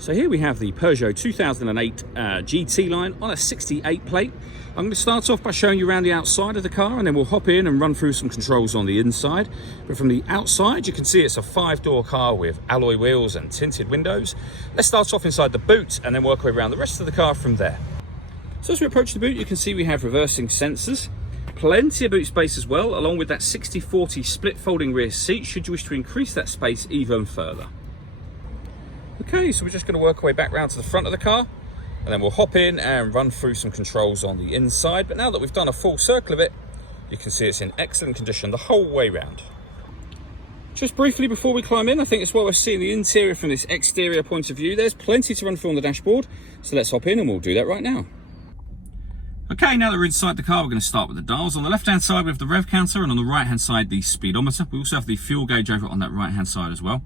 So here we have the Peugeot 2008 GT line on a 68 plate. I'm going to start off by showing you around the outside of the car, and then we'll hop in and run through some controls on the inside. But from the outside, you can see it's a 5-door car with alloy wheels and tinted windows. Let's start off inside the boot and then work our way around the rest of the car from there. So as we approach the boot, you can see we have reversing sensors. Plenty of boot space as well, along with that 60/40 split folding rear seat should you wish to increase that space even further. Okay, so we're just going to work our way back round to the front of the car, and then we'll hop in and run through some controls on the inside. But now that we've done a full circle of it, you can see it's in excellent condition the whole way round. Just briefly before we climb in, I think it's worth seeing the interior from this exterior point of view. There's plenty to run through on the dashboard, so let's hop in and we'll do that right now. Okay, now that we're inside the car, we're going to start with the dials. On the left-hand side, we have the rev counter, and on the right-hand side, the speedometer. We also have the fuel gauge over on that right-hand side as well.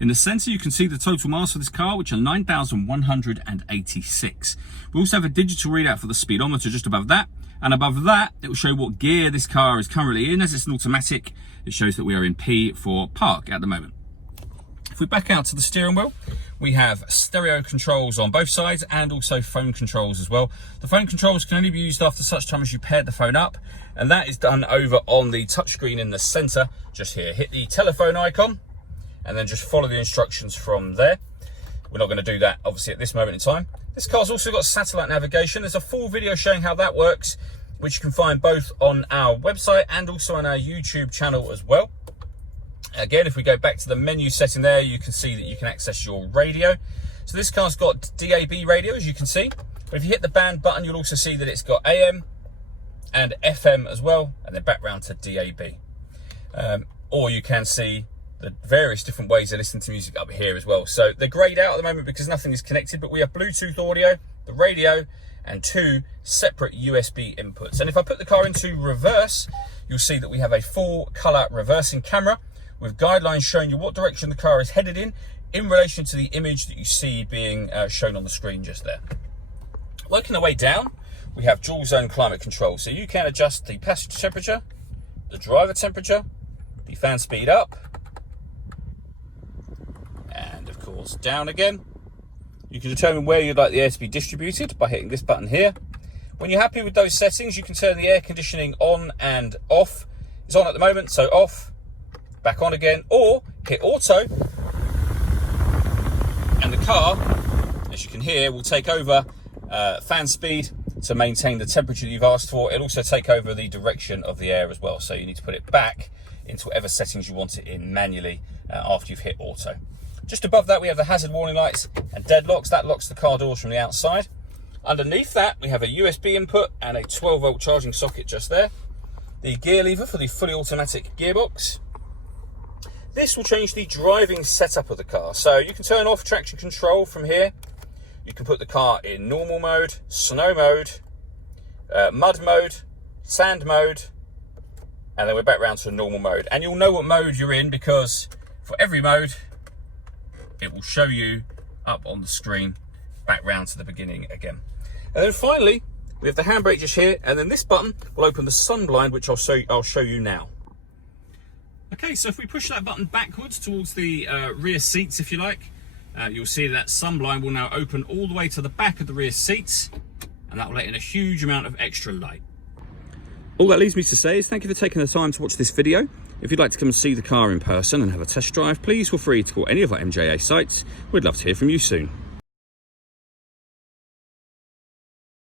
In the centre, you can see the total miles for this car, which are 9,186. We also have a digital readout for the speedometer just above that. And above that, it will show what gear this car is currently in. As it's an automatic, it shows that we are in P for park at the moment. If we back out to the steering wheel, we have stereo controls on both sides and also phone controls as well. The phone controls can only be used after such time as you paired the phone up, and that is done over on the touchscreen in the centre. Just here, hit the telephone icon, and then just follow the instructions from there. We're not going to do that, obviously, at this moment in time. This car's also got satellite navigation. There's a full video showing how that works, which you can find both on our website and also on our YouTube channel as well. Again, if we go back to the menu setting there, you can see that you can access your radio. So this car's got DAB radio, as you can see. But if you hit the band button, you'll also see that it's got AM and FM as well, and then back round to DAB. Or you can see the various different ways of listening to music up here as well. So they're greyed out at the moment because nothing is connected, but we have Bluetooth audio, the radio, and 2 separate USB inputs. And if I put the car into reverse, you'll see that we have a full colour reversing camera with guidelines showing you what direction the car is headed in relation to the image that you see being shown on the screen just there. Working our way down, we have dual zone climate control. So you can adjust the passenger temperature, the driver temperature, the fan speed up, and of course down again. You can determine where you'd like the air to be distributed by hitting this button here. When you're happy with those settings, you can turn the air conditioning on and off. It's on at the moment, so off, back on again, or hit auto, and the car, as you can hear, will take over fan speed to maintain the temperature that you've asked for. It'll also take over the direction of the air as well, so you need to put it back into whatever settings you want it in manually after you've hit auto. Just above that, we have the hazard warning lights and deadlocks. That locks the car doors from the outside. Underneath that, we have a USB input and a 12-volt charging socket just there. The gear lever for the fully automatic gearbox. This will change the driving setup of the car. So you can turn off traction control from here. You can put the car in normal mode, snow mode, mud mode, sand mode, and then we're back round to normal mode. And you'll know what mode you're in because for every mode, it will show you up on the screen, back round to the beginning again. And then finally, we have the handbrake just here, and then this button will open the sun blind, which I'll show you now. Okay, so if we push that button backwards towards the rear seats, if you like, you'll see that sun blind will now open all the way to the back of the rear seats, and that will let in a huge amount of extra light. All that leaves me to say is thank you for taking the time to watch this video. If you'd like to come and see the car in person and have a test drive, please feel free to call any of our MJA sites. We'd love to hear from you soon.